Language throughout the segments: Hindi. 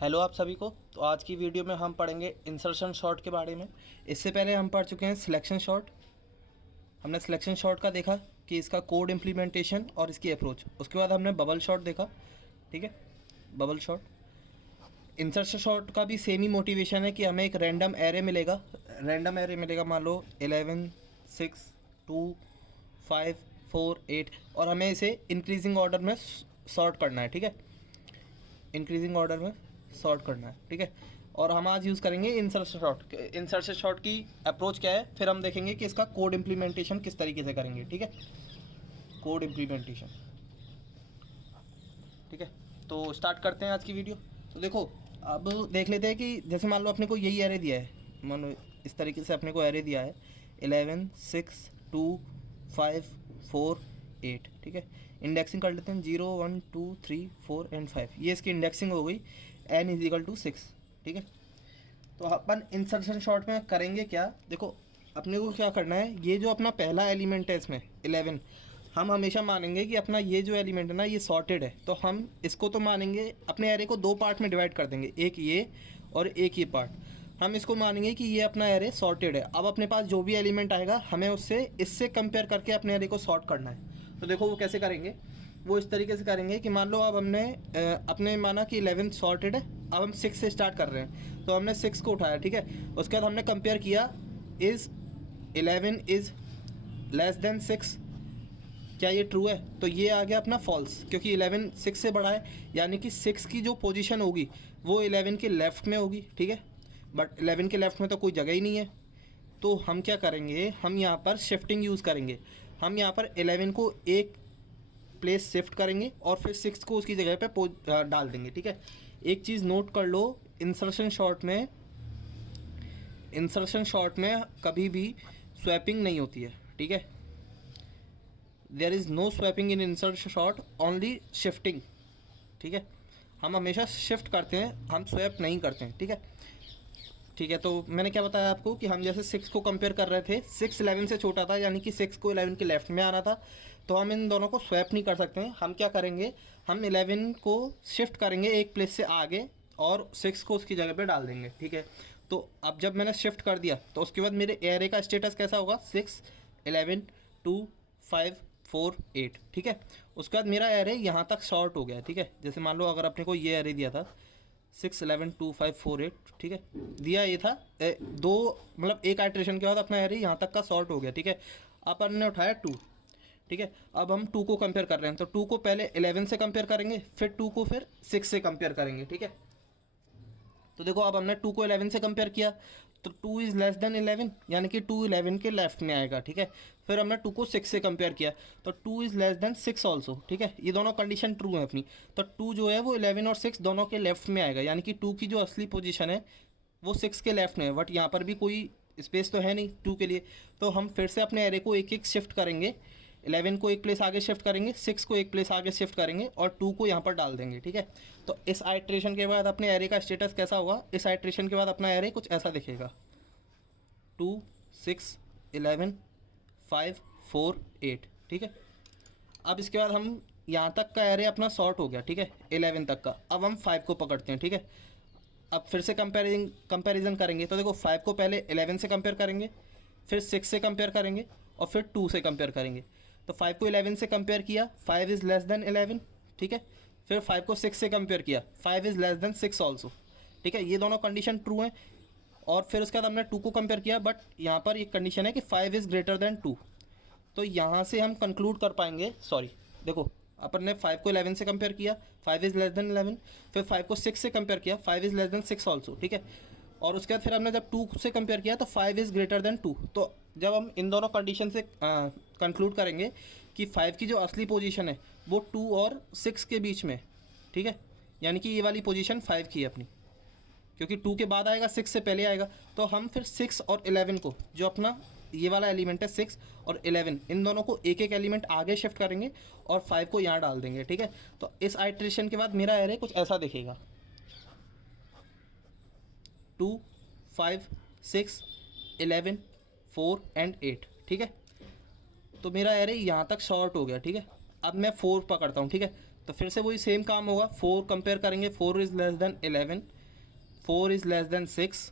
हेलो आप सभी को। तो आज की वीडियो में हम पढ़ेंगे इंसर्शन शॉट के बारे में। इससे पहले हम पढ़ चुके हैं सिलेक्शन शॉट। हमने सिलेक्शन शॉट का देखा कि इसका कोड इम्प्लीमेंटेशन और इसकी अप्रोच। उसके बाद हमने बबल शॉट देखा, ठीक है, बबल शॉट। इंसर्शन शॉट का भी सेम ही मोटिवेशन है कि हमें एक रैंडम एरे मिलेगा। मान लो 11, 6, 2, 5, 4, 8 और हमें इसे इंक्रीजिंग ऑर्डर में सॉर्ट करना है, ठीक है, इंक्रीजिंग ऑर्डर में सॉर्ट करना है, ठीक है। और हम आज यूज़ करेंगे इंसर्शन शॉट। इंसर्शन शॉट की अप्रोच क्या है, फिर हम देखेंगे कि इसका कोड इम्प्लीमेंटेशन किस तरीके से करेंगे, ठीक है, कोड इम्प्लीमेंटेशन, ठीक है। तो स्टार्ट करते हैं आज की वीडियो। तो देखो, अब देख लेते हैं कि जैसे मान लो अपने को यही एरे दिया है, मान लो इस तरीके से अपने को एरे दिया है 11, 6, 2, 5, 4, 8, ठीक है। इंडेक्सिंग कर लेते हैं 0, 1, 2, 3, 4 एंड 5। ये इसकी इंडेक्सिंग हो गई n = 6, ठीक है। तो अपन इंसर्शन शॉट में करेंगे क्या, देखो अपने को क्या करना है, ये जो अपना पहला एलिमेंट है इसमें 11, हम हमेशा मानेंगे कि अपना ये जो एलिमेंट है ना ये सॉर्टेड है। तो हम इसको तो मानेंगे, अपने एरे को दो पार्ट में डिवाइड कर देंगे, एक ये और एक ये पार्ट। हम इसको मानेंगे कि ये अपना एरे सॉर्टेड है। अब अपने पास जो भी एलिमेंट आएगा हमें उससे इससे कंपेयर करके अपने एरे को सॉर्ट करना है। तो देखो वो कैसे करेंगे, वो इस तरीके से करेंगे कि मान लो अब हमने अपने माना कि 11 सॉर्टेड है, अब हम 6 से स्टार्ट कर रहे हैं। तो हमने 6 को उठाया, ठीक है। उसके बाद हमने कंपेयर किया, इज़ 11 इज़ लेस देन 6, क्या ये ट्रू है? तो ये आ गया अपना फॉल्स, क्योंकि 11 6 से बड़ा है, यानी कि 6 की जो पोजीशन होगी वो 11 के लेफ़्ट में होगी, ठीक है। बट 11 के लेफ़्ट में तो कोई जगह ही नहीं है। तो हम क्या करेंगे, हम यहाँ पर शिफ्टिंग यूज़ करेंगे। हम यहाँ पर 11 को एक प्लेस शिफ्ट करेंगे और फिर 6 को उसकी जगह पे डाल देंगे, ठीक है। एक चीज़ नोट कर लो, इंसर्शन शॉट में कभी भी स्वैपिंग नहीं होती है, ठीक है। There is no swapping in insertion shot, only shifting, ठीक है। हम हमेशा शिफ्ट करते हैं, हम स्वैप नहीं करते हैं, ठीक है, ठीक है। तो मैंने क्या बताया आपको कि हम जैसे 6 को कंपेयर कर रहे थे, 6 11 से छोटा था, यानी कि 6 को 11 के लेफ्ट में आना था। तो हम इन दोनों को स्वैप नहीं कर सकते हैं। हम क्या करेंगे, हम 11 को शिफ्ट करेंगे एक प्लेस से आगे और 6 को उसकी जगह पे डाल देंगे, ठीक है। तो अब जब मैंने शिफ्ट कर दिया तो उसके बाद मेरे एरे का स्टेटस कैसा होगा, 6, 11, 2, 5, 4, 8, ठीक है। उसके बाद मेरा एरे यहाँ तक शॉर्ट हो गया, ठीक है। जैसे मान लो अगर अपने को ये एरे दिया था 6, 11, 2, 5, 4, 8, ठीक है, दिया ये था दो, मतलब एक आइट्रेशन के बाद अपना एरे यहाँ तक का सॉर्ट हो गया, ठीक है। अपन ने उठाया 2, ठीक है। अब हम 2 को कंपेयर कर रहे हैं, तो 2 को पहले 11 से कंपेयर करेंगे, फिर 2 को फिर 6 से कंपेयर करेंगे, ठीक है। तो देखो अब हमने 2 को 11 से कंपेयर किया, तो 2 इज़ लेस देन 11, यानी कि 2 11 के लेफ्ट में आएगा, ठीक है। फिर हमने 2 को 6 से कंपेयर किया, तो 2 इज़ लेस देन 6 ऑल्सो, ठीक है। ये दोनों कंडीशन ट्रू है अपनी। तो 2 जो है वो 11 और 6 दोनों के लेफ्ट में आएगा, यानी कि 2 की जो असली पोजीशन है वो 6 के लेफ्ट में है, बट यहाँ पर भी कोई स्पेस तो है नहीं 2 के लिए। तो हम फिर से अपने एरे को एक एक शिफ्ट करेंगे, 11 को एक प्लेस आगे शिफ्ट करेंगे, 6 को एक प्लेस आगे शिफ्ट करेंगे और 2 को यहाँ पर डाल देंगे, ठीक है। तो इस आइट्रेशन के बाद अपने एरे का स्टेटस कैसा होगा, इस आइट्रेशन के बाद अपना एरे कुछ ऐसा दिखेगा, 2, 6, 11, 5, 4, 8, ठीक है। अब इसके बाद हम यहाँ तक का एरे अपना सॉर्ट हो गया, ठीक है, 11 तक का। अब हम 5 को पकड़ते हैं, ठीक है। अब फिर से कंपैरिजन करेंगे, तो देखो 5 को पहले 11 से कंपेयर करेंगे, फिर 6 से कंपेयर करेंगे और फिर 2 से कंपेयर करेंगे। तो 5 को 11 से कंपेयर किया, 5 इज़ लेस देन 11, ठीक है। फिर 5 को 6 से कंपेयर किया, 5 इज़ लेस देन 6 ऑल्सो, ठीक है। ये दोनों कंडीशन ट्रू हैं। और फिर उसके बाद हमने 2 को कंपेयर किया, बट यहाँ पर एक कंडीशन है कि 5 इज़ ग्रेटर देन 2। तो यहाँ से हम कंक्लूड कर पाएंगे, सॉरी देखो अपन ने 5 को 11 से कंपेयर किया, 5 इज़ लेस देन 11, फिर 5 को 6 से कंपेयर किया, 5 इज़ लेस देन 6 ऑल्सो, ठीक है। और उसके बाद फिर हमने जब 2 से कंपेयर किया तो 5 इज़ ग्रेटर देन 2। तो जब हम इन दोनों कंडीशन से कंक्लूड करेंगे कि 5 की जो असली पोजीशन है वो 2 और 6 के बीच में, ठीक है, यानी कि ये वाली पोजीशन 5 की है अपनी, क्योंकि 2 के बाद आएगा, 6 से पहले आएगा। तो हम फिर 6 और 11 को, जो अपना ये वाला एलिमेंट है 6 और 11, इन दोनों को एक एक एलिमेंट आगे शिफ्ट करेंगे और 5 को यहाँ डाल देंगे, ठीक है। तो इस आइट्रेशन के बाद मेरा एरे कुछ ऐसा दिखेगा, 2, 5, 6, 11, 4 एंड 8, ठीक है। तो मेरा एरे यहाँ तक शॉर्ट हो गया, ठीक है। अब मैं 4 पकड़ता हूँ, ठीक है। तो फिर से वही सेम काम होगा, 4 कंपेयर करेंगे, 4 is less than 11, 4 is less than 6,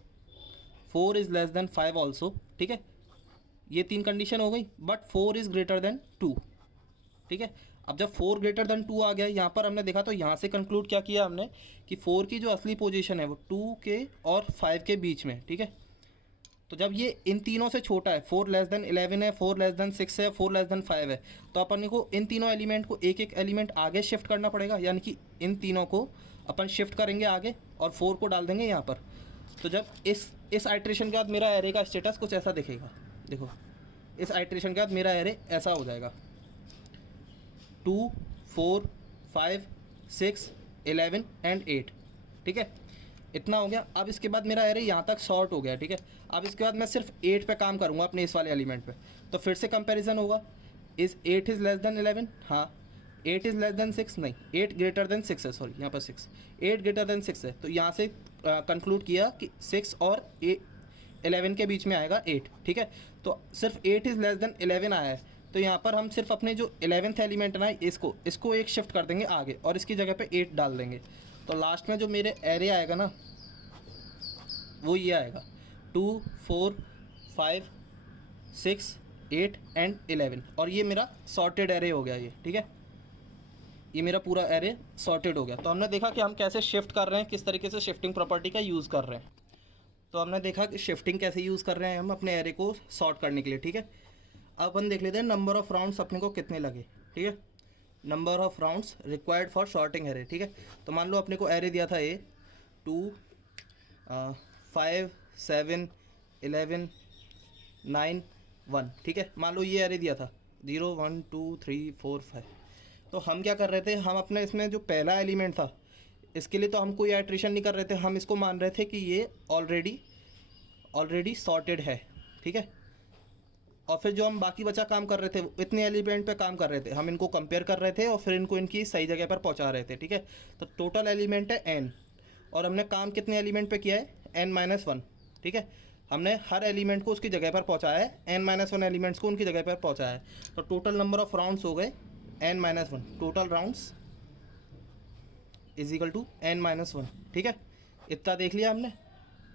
4 is less than 5 also, ठीक है। ये 3 कंडीशन हो गई, बट 4 इज़ ग्रेटर देन 2, ठीक है। अब जब 4 ग्रेटर देन 2 आ गया यहाँ पर, हमने देखा तो यहाँ से कंक्लूड क्या किया हमने कि 4 की जो असली पोजीशन है वो 2 के और 5 के बीच में, ठीक है। तो जब ये इन तीनों से छोटा है, 4 लेस देन 11 है, 4 लेस देन 6 है, 4 लेस देन 5 है, तो अपन को इन तीनों एलिमेंट को एक एक एलिमेंट आगे शिफ्ट करना पड़ेगा, यानी कि इन तीनों को अपन शिफ्ट करेंगे आगे और 4 को डाल देंगे यहाँ पर। तो जब इस आइट्रेशन के बाद मेरा एरे का स्टेटस कुछ ऐसा दिखेगा, देखो इस आइट्रेशन के बाद मेरा एरे ऐसा हो जाएगा, 2 4 5 6 11 एंड 8, ठीक है। इतना हो गया। अब इसके बाद मेरा एरे यहाँ तक शॉर्ट हो गया, ठीक है। अब इसके बाद मैं सिर्फ 8 पे काम करूँगा अपने इस वाले एलिमेंट पे, तो फिर से कंपैरिजन होगा, इज़ 8 इज़ लेस देन 11, हाँ 8 इज़ लेस देन 6, नहीं 8 ग्रेटर देन 6 है, सॉरी यहाँ पर 6, 8 ग्रेटर देन 6 है, तो यहाँ से कंक्लूड किया कि 6 और 11 के बीच में आएगा 8, ठीक है। तो सिर्फ 8 इज़ लेस देन 11 आया है, तो यहाँ पर हम सिर्फ अपने जो 11th एलिमेंट है ना इसको एक शिफ्ट कर देंगे आगे और इसकी जगह पे 8 डाल देंगे। तो लास्ट में जो मेरे एरे आएगा ना वो ये आएगा, 2 4 5 6 8 एंड 11, और ये मेरा सॉर्टेड एरे हो गया ये, ठीक है। ये मेरा पूरा एरे सॉर्टेड हो गया। तो हमने देखा कि हम कैसे शिफ्ट कर रहे हैं, किस तरीके से शिफ्टिंग प्रॉपर्टी का यूज़ कर रहे हैं। तो हमने देखा कि शिफ्टिंग कैसे यूज़ कर रहे हैं हम अपने एरे को सॉर्ट करने के लिए, ठीक है। अब अपन देख लेते हैं नंबर ऑफ़ राउंड्स अपने को कितने लगे, ठीक है। Number of rounds required for sorting array, ठीक है। तो मान लो अपने को एरे दिया था 2 5 7 11 9 1, ठीक है। मान लो ये एरे दिया था 0 1 2 3 4 5। तो हम क्या कर रहे थे, हम अपने इसमें जो पहला एलिमेंट था इसके लिए तो हम कोई आइट्रेशन नहीं कर रहे थे, हम इसको मान रहे थे कि ये ऑलरेडी सॉर्टेड है, ठीक है। और फिर जो हम बाकी बचा काम कर रहे थे इतने एलिमेंट पे काम कर रहे थे, हम इनको कंपेयर कर रहे थे और फिर इनको इनकी सही जगह पर पहुंचा रहे थे, ठीक है। तो टोटल एलिमेंट है n, और हमने काम कितने एलिमेंट पे किया है, n-1, ठीक है। हमने हर एलिमेंट को उसकी जगह पर पहुंचाया है, n-1 एलिमेंट्स को उनकी जगह पर पहुंचाया है। तो टोटल नंबर ऑफ राउंड्स हो गए n-1, total rounds is equal to n-1, ठीक है। इतना देख लिया हमने,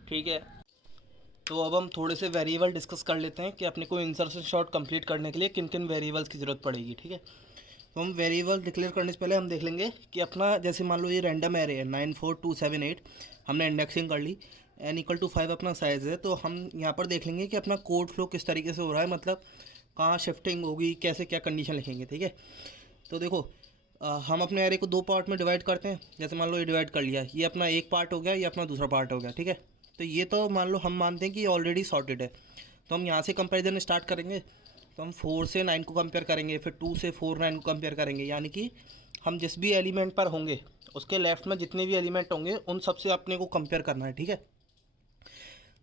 ठीक है। तो अब हम थोड़े से वेरिएबल डिस्कस कर लेते हैं कि अपने को इंसर्शन शॉर्ट कंप्लीट करने के लिए किन किन वेरिएबल्स की ज़रूरत पड़ेगी, ठीक है। तो हम वेरिएबल डिक्लेयर करने से पहले हम देख लेंगे कि अपना जैसे मान लो ये रैंडम एरे है 9 4 2 7 8, हमने इंडेक्सिंग कर ली, n=5 अपना साइज़ है। तो हम यहाँ पर देख लेंगे कि अपना कोड फ्लो किस तरीके से हो रहा है, मतलब कहाँ शिफ्टिंग होगी, कैसे क्या कंडीशन लिखेंगे, ठीक है। तो देखो हम अपने एरे को 2 पार्ट में डिवाइड करते हैं। जैसे मान लो ये डिवाइड कर लिया, ये अपना एक पार्ट हो गया, ये अपना दूसरा पार्ट हो गया, ठीक है। तो ये तो मान लो हम मानते हैं कि ये ऑलरेडी सॉर्टेड है, तो हम यहाँ से कंपैरिजन स्टार्ट करेंगे। तो हम 4 से 9 को कंपेयर करेंगे, फिर 2 से 4 9 को कंपेयर करेंगे, यानी कि हम जिस भी एलिमेंट पर होंगे उसके लेफ्ट में जितने भी एलिमेंट होंगे उन सब से अपने को कंपेयर करना है, ठीक है।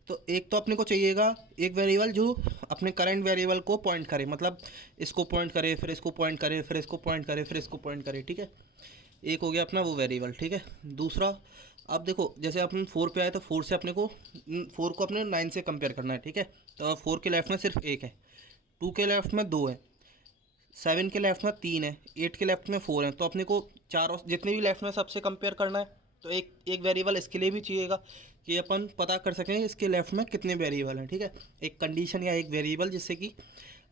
तो एक तो अपने को चाहिएगा एक वेरिएबल जो अपने करंट वेरिएबल को पॉइंट करे, मतलब इसको पॉइंट करे, फिर इसको पॉइंट करे, फिर इसको पॉइंट करे, फिर इसको पॉइंट करे, ठीक है। एक हो गया अपना वो वेरिएबल, ठीक है। दूसरा, अब देखो जैसे अपन 4 पे आए तो 4 से अपने को 4 को अपने 9 से कंपेयर करना है, ठीक है। तो 4 के लेफ्ट में सिर्फ 1 है, 2 के लेफ्ट में 2 है, 7 के लेफ्ट में 3 है, 8 के लेफ्ट में 4 है। तो अपने को चारों जितने भी लेफ्ट में सबसे कंपेयर करना है। तो एक वेरिएबल इसके लिए भी चाहिएगा कि अपन पता कर सकें इसके लेफ्ट में कितने वेरिएबल हैं, ठीक है। एक कंडीशन या एक वेरिएबल जिससे कि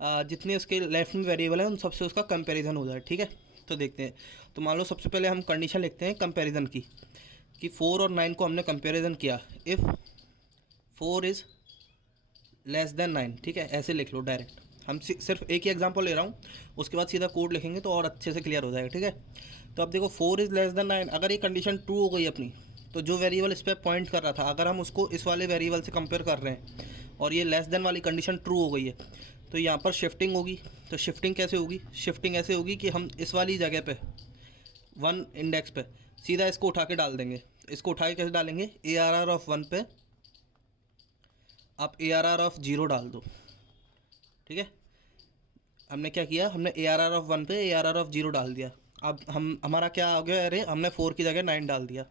जितने उसके लेफ्ट में वेरिएबल हैं उन सबसे उसका कंपैरिजन हो जाए, ठीक है। तो देखते हैं। तो मान लो सबसे पहले हम कंडीशन लिखते हैं कंपैरिजन की, कि 4 और 9 को हमने कंपैरिजन किया, इफ़ 4 इज़ लेस देन 9, ठीक है। ऐसे लिख लो डायरेक्ट, हम सिर्फ एक ही एग्जांपल ले रहा हूँ, उसके बाद सीधा कोड लिखेंगे तो और अच्छे से क्लियर हो जाएगा, ठीक है। तो अब देखो 4 इज़ लेस देन 9, अगर ये कंडीशन ट्रू हो गई अपनी, तो जो वेरिएबल इस पर पॉइंट कर रहा था अगर हम उसको इस वाले वेरिएबल से कंपेयर कर रहे हैं और ये लेस देन वाली कंडीशन ट्रू हो गई है, तो यहाँ पर शिफ्टिंग होगी। तो शिफ्टिंग कैसे होगी, शिफ्टिंग ऐसे होगी कि हम इस वाली जगह पे 1 इंडेक्स पे सीधा इसको उठा के डाल देंगे। इसको उठा के कैसे डालेंगे, ARR ऑफ 1 पे आप ARR ऑफ 0 डाल दो, ठीक है। हमने क्या किया, हमने ARR ऑफ 1 पे ARR ऑफ 0 डाल दिया। अब हमारा क्या हो गया, अरे हमने 4 की जगह 9 डाल दिया।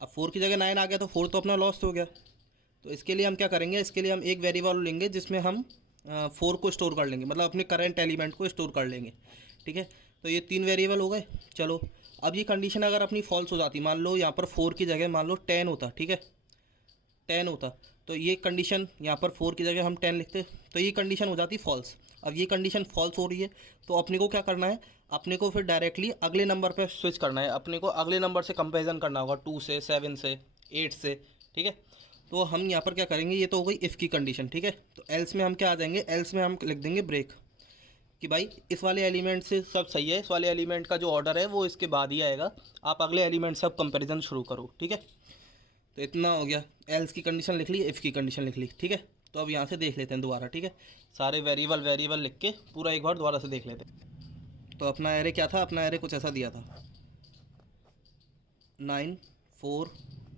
अब 4 की जगह 9 आ गया तो 4 तो अपना लॉस्ट हो गया। तो इसके लिए हम क्या करेंगे, इसके लिए हम एक वेरिएबल लेंगे जिसमें हम 4 को स्टोर कर लेंगे, मतलब अपने करंट एलिमेंट को स्टोर कर लेंगे, ठीक है। तो ये 3 वेरिएबल हो गए। चलो अब ये कंडीशन अगर अपनी फॉल्स हो जाती, मान लो यहाँ पर 4 की जगह मान लो 10 होता, ठीक है 10 होता, तो ये कंडीशन यहाँ पर 4 की जगह हम 10 लिखते, तो ये कंडीशन हो जाती फॉल्स। अब ये कंडीशन फॉल्स हो रही है तो अपने को क्या करना है, अपने को फिर डायरेक्टली अगले नंबर पे स्विच करना है, अपने को अगले नंबर से कंपैरिजन करना होगा 2 से 7 से 8 से, ठीक है। तो हम यहाँ पर क्या करेंगे, ये तो हो गई इफ़ की कंडीशन, ठीक है। तो एल्स में हम क्या आ जाएंगे, एल्स में हम लिख देंगे ब्रेक कि भाई इस वाले एलिमेंट से सब सही है, इस वाले एलिमेंट का जो ऑर्डर है वो इसके बाद ही आएगा, आप अगले एलिमेंट से अब कंपेरिजन शुरू करो, ठीक है। तो इतना हो गया, एल्स की कंडीशन लिख ली, इफ़ की कंडीशन लिख ली, ठीक है। तो अब यहाँ से देख लेते हैं दोबारा, ठीक है, सारे वेरिएबल लिख के पूरा एक बार दोबारा से देख लेते हैं। तो अपना एरे क्या था, अपना एरे कुछ ऐसा दिया था 9 4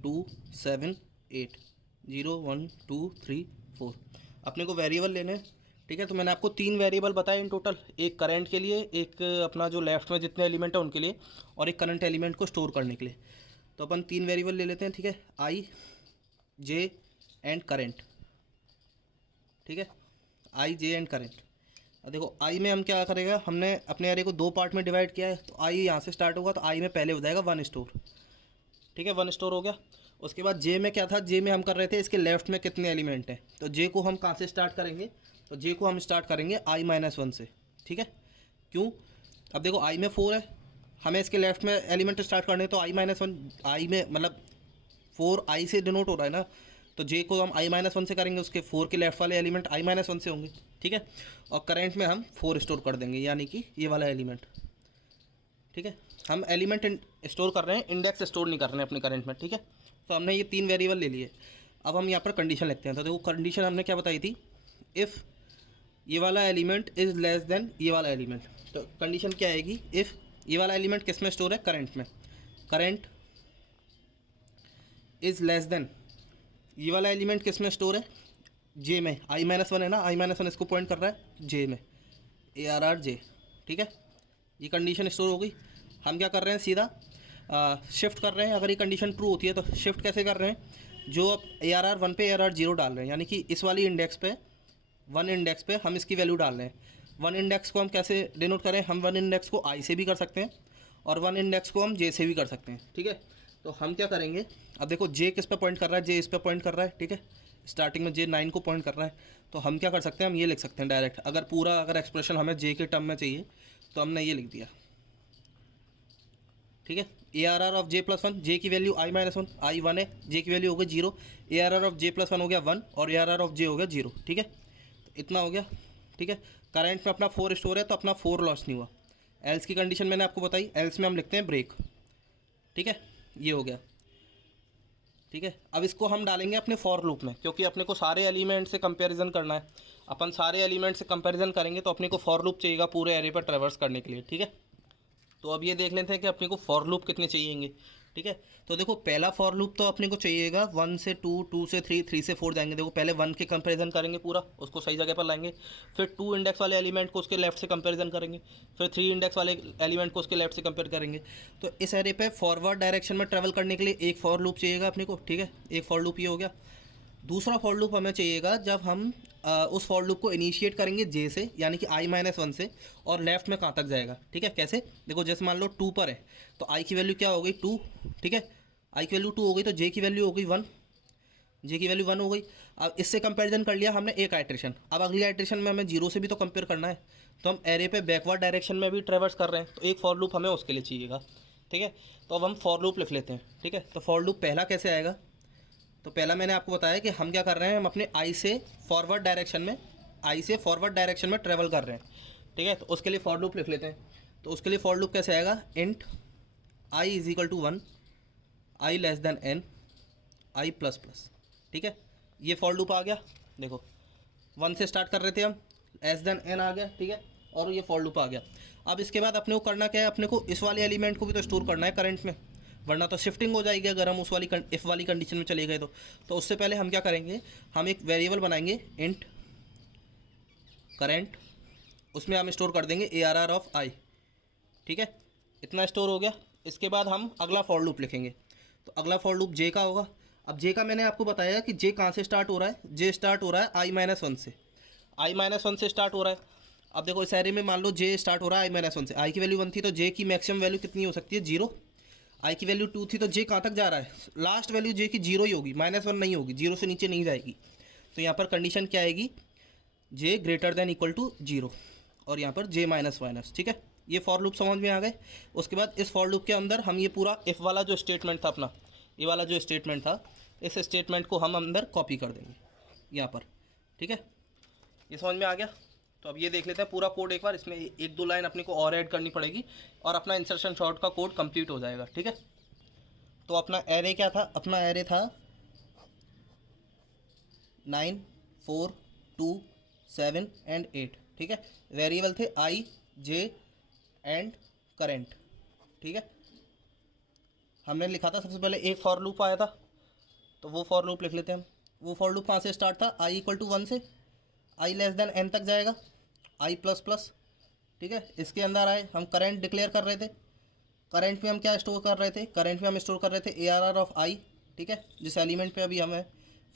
2 7 8 0 1 2 3 4। अपने को वेरिएबल लेने, ठीक है। तो मैंने आपको 3 वेरिएबल बताए इन टोटल, एक करंट के लिए, एक अपना जो लेफ्ट में जितने एलिमेंट है उनके लिए, और एक करंट एलिमेंट को स्टोर करने के लिए। तो अपन 3 वेरिएबल ले लेते हैं, ठीक है, आई जे एंड करंट, ठीक है, आई जे एंड करंट। अब देखो आई में हम क्या करेगा, हमने अपने एरे को 2 पार्ट में डिवाइड किया है, तो आई यहाँ से स्टार्ट होगा, तो आई में पहले हो जाएगा 1 स्टोर, ठीक है, 1 स्टोर हो गया। उसके बाद जे में क्या था, जे में हम कर रहे थे इसके लेफ्ट में कितने एलिमेंट हैं, तो जे को हम कहाँ से स्टार्ट करेंगे, तो जे को हम स्टार्ट करेंगे i-1 से, ठीक है। क्यों, अब देखो आई में 4 है, हमें इसके लेफ्ट में एलिमेंट स्टार्ट करने हैं, तो i-1 आई में मतलब 4 आई से डिनोट हो रहा है ना, तो जे को हम i-1 से करेंगे, उसके 4 के लेफ्ट वाले एलिमेंट i-1 से होंगे, ठीक है। और करंट में हम 4 स्टोर कर देंगे, यानी कि ये वाला एलिमेंट, ठीक है। हम एलिमेंट स्टोर कर रहे हैं, इंडेक्स स्टोर नहीं कर रहे हैं अपने करंट में, ठीक है। तो हमने ये 3 वेरिएबल ले लिए। अब हम यहाँ पर कंडीशन लिखते हैं। तो देखो कंडीशन हमने क्या बताई थी, इफ़ ये वाला एलिमेंट इज़ लेस देन ये वाला एलिमेंट, तो कंडीशन क्या आएगी, इफ़ ये वाला एलिमेंट किस में स्टोर है, करंट में, करंट इज़ लेस देन ये वाला एलिमेंट किस में स्टोर है, जे में, i-1 है ना, i-1 इसको पॉइंट कर रहा है जे में, ARR-J, ठीक है। ये कंडीशन स्टोर हो गई। हम क्या कर रहे हैं, सीधा शिफ्ट कर रहे हैं। अगर ये कंडीशन ट्रू होती है तो शिफ्ट कैसे कर रहे हैं, जो अब ARR-1 पे ARR-0 डाल रहे हैं, यानी कि इस वाली इंडेक्स पे 1 इंडेक्स पे हम इसकी वैल्यू डाल रहे हैं। 1 इंडेक्स को हम कैसे डिनोट करें, हम 1 इंडेक्स को I से भी कर सकते हैं और 1 इंडेक्स को हम J से भी कर सकते हैं, ठीक है। तो हम क्या करेंगे, अब देखो J किस पे पॉइंट कर रहा है, J इस पे पॉइंट कर रहा है, ठीक है, स्टार्टिंग में J 9 को पॉइंट कर रहा है। तो हम क्या कर सकते हैं, हम ये लिख सकते हैं डायरेक्ट, अगर एक्सप्रेशन हमें J के टर्म में चाहिए तो हमने ये लिख दिया, ठीक है। ARR ऑफ J+1, J की वैल्यू i-1, i 1 है, J की वैल्यू हो गई 0, ARR ऑफ J+1 हो गया 1 और ARR ऑफ J हो गया 0, ठीक है। तो इतना हो गया, ठीक है। करंट में अपना 4 स्टोर है तो अपना 4 लॉस नहीं हुआ। एल्स की कंडीशन मैंने आपको बताई, एल्स में हम लिखते हैं ब्रेक, ठीक है, ये हो गया, ठीक है। अब इसको हम डालेंगे अपने फॉर लूप में, क्योंकि अपने को सारे एलिमेंट से कंपैरिजन करना है। अपन सारे एलिमेंट से कंपैरिजन करेंगे तो अपने को फॉर लूप चाहिएगा पूरे एरे पर ट्रैवर्स करने के लिए, ठीक है। तो अब ये देख लेते हैं कि अपने को फॉर लूप कितने चाहिएंगे, ठीक है। तो देखो पहला फॉर लूप तो अपने को चाहिएगा 1 से 2, 2 से 3, 3 से 4 जाएंगे। देखो पहले 1 के कंपैरिजन करेंगे पूरा, उसको सही जगह पर लाएंगे, फिर 2 इंडेक्स वाले एलिमेंट को उसके लेफ्ट से कंपैरिजन करेंगे, फिर 3 इंडेक्स वाले एलिमेंट को उसके लेफ्ट से कंपेयर करेंगे। तो इस एरे पे फॉरवर्ड डायरेक्शन में ट्रैवल करने के लिए एक फॉर लूप चाहिएगा अपने को, ठीक है। एक फॉर लूप ये हो गया। दूसरा फॉर लूप हमें चाहिएगा जब हम उस फॉर लूप को इनिशिएट करेंगे J से, यानी कि i-1 से, और लेफ्ट में कहाँ तक जाएगा, ठीक है। कैसे, देखो जैसे मान लो 2 पर है तो i की वैल्यू क्या हो गई 2, ठीक है, i की वैल्यू 2 हो गई तो J की वैल्यू हो गई 1, J की वैल्यू 1 हो गई। अब इससे कंपैरिजन कर लिया हमने एक आइट्रेशन, अब अगली आइट्रेशन में हमें 0 से भी तो कंपेयर करना है, तो हम एरे पे बैकवर्ड डायरेक्शन में भी ट्रेवर्स कर रहे हैं, तो एक फॉर लूप हमें उसके लिए चाहिएगा, ठीक है। तो अब हम फॉर लूप लिख लेते हैं, ठीक है। तो फॉर लूप पहला कैसे आएगा, तो पहला मैंने आपको बताया कि हम क्या कर रहे हैं, हम अपने I से फॉरवर्ड डायरेक्शन में ट्रेवल कर रहे हैं, ठीक है। तो उसके लिए फॉर लूप लिख लेते हैं। तो उसके लिए फॉर लूप कैसे आएगा, int I = 1, I less than n, I ++, ठीक है। ये फॉर लूप आ गया। देखो 1 से स्टार्ट कर रहे थे हम, लेस देन n आ गया, ठीक है, और ये फॉर लूप आ गया। अब इसके बाद अपने को करना क्या है, अपने को इस वाले एलिमेंट को भी तो स्टोर करना है करंट में, वरना तो शिफ्टिंग हो जाएगी अगर हम उस वाली इफ़ वाली कंडीशन में चले गए तो उससे पहले हम क्या करेंगे, हम एक वेरिएबल बनाएंगे इंट करंट, उसमें हम स्टोर कर देंगे ARR ऑफ I, ठीक है। इतना स्टोर हो गया। इसके बाद हम अगला फॉर लूप लिखेंगे। तो अगला फॉर लूप J का होगा। अब J का मैंने आपको बताया कि J कहाँ से स्टार्ट हो रहा है, J स्टार्ट हो रहा है i-1 से, i-1 से स्टार्ट हो रहा है। अब देखो इस एरे में मान लो जे स्टार्ट हो रहा है i-1 से, आई की वैल्यू 1 थी तो जे की मैक्सिमम वैल्यू कितनी हो सकती है 0, आई की वैल्यू 2 थी तो जे कहाँ तक जा रहा है, लास्ट वैल्यू जे की 0 ही होगी, -1 नहीं होगी, 0 से नीचे नहीं जाएगी। तो यहाँ पर कंडीशन क्या आएगी, जे ग्रेटर देन इक्वल टू 0 और यहाँ पर जे माइनस, ठीक है। ये फॉर लूप समझ में आ गए। उसके बाद इस फॉर लूप के अंदर हम ये पूरा इफ़ वाला जो स्टेटमेंट था अपना, ये वाला जो स्टेटमेंट था, इस स्टेटमेंट को हम अंदर कॉपी कर देंगे यहाँ पर, ठीक है। ये समझ में आ गया। तो अब ये देख लेते हैं पूरा कोड एक बार, इसमें एक दो लाइन अपने को और ऐड करनी पड़ेगी और अपना इंसर्शन शॉर्ट का कोड कंप्लीट हो जाएगा, ठीक है। तो अपना एरे क्या था, अपना एरे था 9, 4, 2, 7 एंड 8, ठीक है। वेरिएबल थे आई, जे एंड करेंट, ठीक है। हमने लिखा था सबसे पहले एक फॉर लूप आया था, तो वो फॉर लूप लिख लेते हैं हम। वो फॉर लूप कहाँ से स्टार्ट था, आई इक्वल टू 1 से आई लेस देन n तक जाएगा, आई प्लस प्लस, ठीक है। इसके अंदर आए हम करंट डिक्लेयर कर रहे थे, करंट में हम क्या स्टोर कर रहे थे, करंट में हम स्टोर कर रहे थे ARR ऑफ आई, ठीक है, जिस एलिमेंट पे अभी हम है।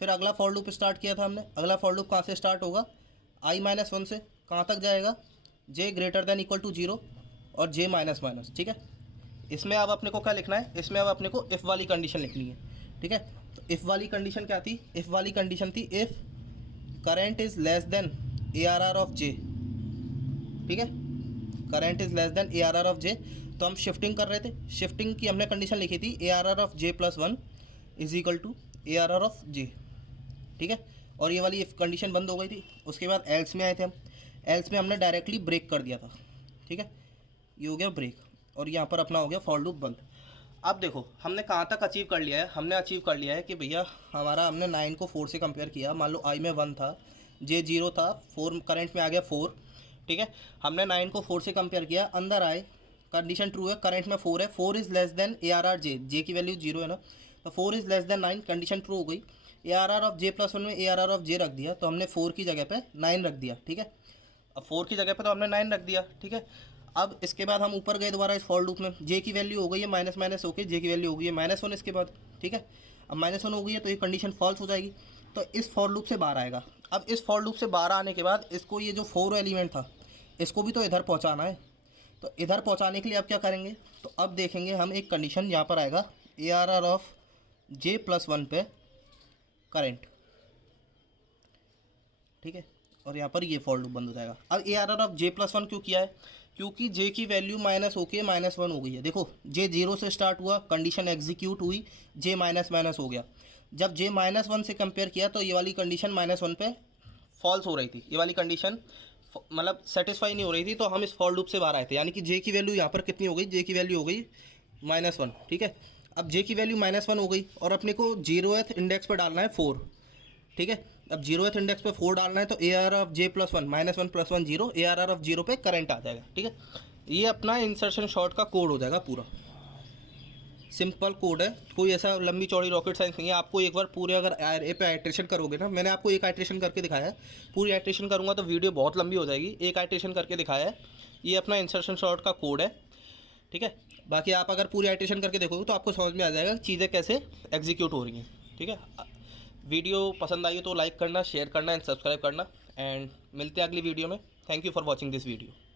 फिर अगला फॉर लूप स्टार्ट किया था हमने, अगला फॉर लूप कहाँ से स्टार्ट होगा, i-1 से कहाँ तक जाएगा, j greater than equal to 0 और j माइनस, ठीक है। इसमें अब अपने को क्या लिखना है, इसमें अब अपने को इफ़ वाली कंडीशन लिखनी है, ठीक है। तो इफ़ वाली कंडीशन क्या थी, इफ़ वाली कंडीशन थी if current is less than ARR of j, ठीक है, current is less than ARR of j। तो हम शिफ्टिंग कर रहे थे, शिफ्टिंग की हमने कंडीशन लिखी थी ARR of j plus 1 is equal to ARR of j, ठीक है। और ये वाली इफ कंडीशन बंद हो गई थी। उसके बाद एल्स में आए थे हम, एल्स में हमने डायरेक्टली ब्रेक कर दिया था, ठीक है, ये हो गया ब्रेक और यहाँ पर अपना हो गया फॉर लूप बंद। अब देखो हमने कहाँ तक अचीव कर लिया है, हमने अचीव कर लिया है कि भैया हमारा हमने 9 को 4 से कंपेयर किया, मान लो आई में 1 था, जे 0 था, 4 करंट में आ गया 4, ठीक है। हमने 9 को 4 से कंपेयर किया, अंदर आए, कंडीशन ट्रू है, करंट में 4 है, 4 इज़ लेस देन ARR जे, जे की वैल्यू 0 है ना, तो 4 is less than 9, condition true हो गई। ARR ऑफ जे प्लस 1 में ARR ऑफ जे रख दिया, तो हमने 4 की जगह पे 9 रख दिया, ठीक है। अब 4 की जगह पे तो हमने 9 रख दिया, ठीक है। अब इसके बाद हम ऊपर गए दोबारा इस फॉर लूप में, जे की वैल्यू हो गई है माइनस ओके, जे की वैल्यू हो गई है -1 इसके बाद, ठीक है। अब -1 हो गई है तो ये कंडीशन फॉल्स हो जाएगी, तो इस फॉर लूप से बाहर आएगा। अब इस फॉर लूप से बाहर आने के बाद इसको ये जो 4 एलिमेंट था इसको भी तो इधर पहुँचाना है, तो इधर पहुँचाने के लिए अब क्या करेंगे, तो अब देखेंगे हम एक कंडीशन यहाँ पर आएगा ARR ऑफ जे प्लस 1 पे करेंट, ठीक है, और यहाँ पर ये फॉर लूप बंद हो जाएगा। अब ARR ऑफ जे प्लस 1 क्यों किया है, क्योंकि जे की वैल्यू -1 हो गई है। देखो जे 0 से स्टार्ट हुआ, कंडीशन एग्जीक्यूट हुई, जे माइनस हो गया। जब जे -1 से कंपेयर किया तो ये वाली कंडीशन -1 पे फॉल्स हो रही थी, ये वाली कंडीशन मतलब सेटिस्फाई नहीं हो रही थी, तो हम इस फॉर लूप से बाहर आए थे। यानी कि जे की वैल्यू यहाँ पर कितनी हो गई, जे की वैल्यू हो गई -1, ठीक है। अब जे की वैल्यू -1 हो गई और अपने को 0th इंडेक्स पर डालना है 4, ठीक है। अब 0th इंडेक्स पे 4 डालना है तो ARR of J plus 1 -1 + 1 0, ARR of 0 पे करंट आ जाएगा, ठीक है। ये अपना इंसर्शन शॉर्ट का कोड हो जाएगा पूरा, सिंपल कोड है, कोई ऐसा लंबी चौड़ी रॉकेट साइंस नहीं है। आपको एक बार पूरे अगर एरे पे आइट्रेशन करोगे ना, मैंने आपको एक आइट्रेशन करके दिखाया है, पूरी आइट्रेशन करूँगा तो वीडियो बहुत लंबी हो जाएगी, एक आइट्रेशन करके दिखाया है। ये अपना इंसर्शन शॉर्ट का कोड है, ठीक है। बाकी आप अगर पूरी आइट्रेशन करके देखोगे तो आपको समझ में आ जाएगा चीज़ें कैसे एग्जीक्यूट हो रही हैं, ठीक है। वीडियो पसंद आई तो लाइक करना, शेयर करना एंड सब्सक्राइब करना, एंड मिलते हैं अगली वीडियो में। Thank you for watching this video.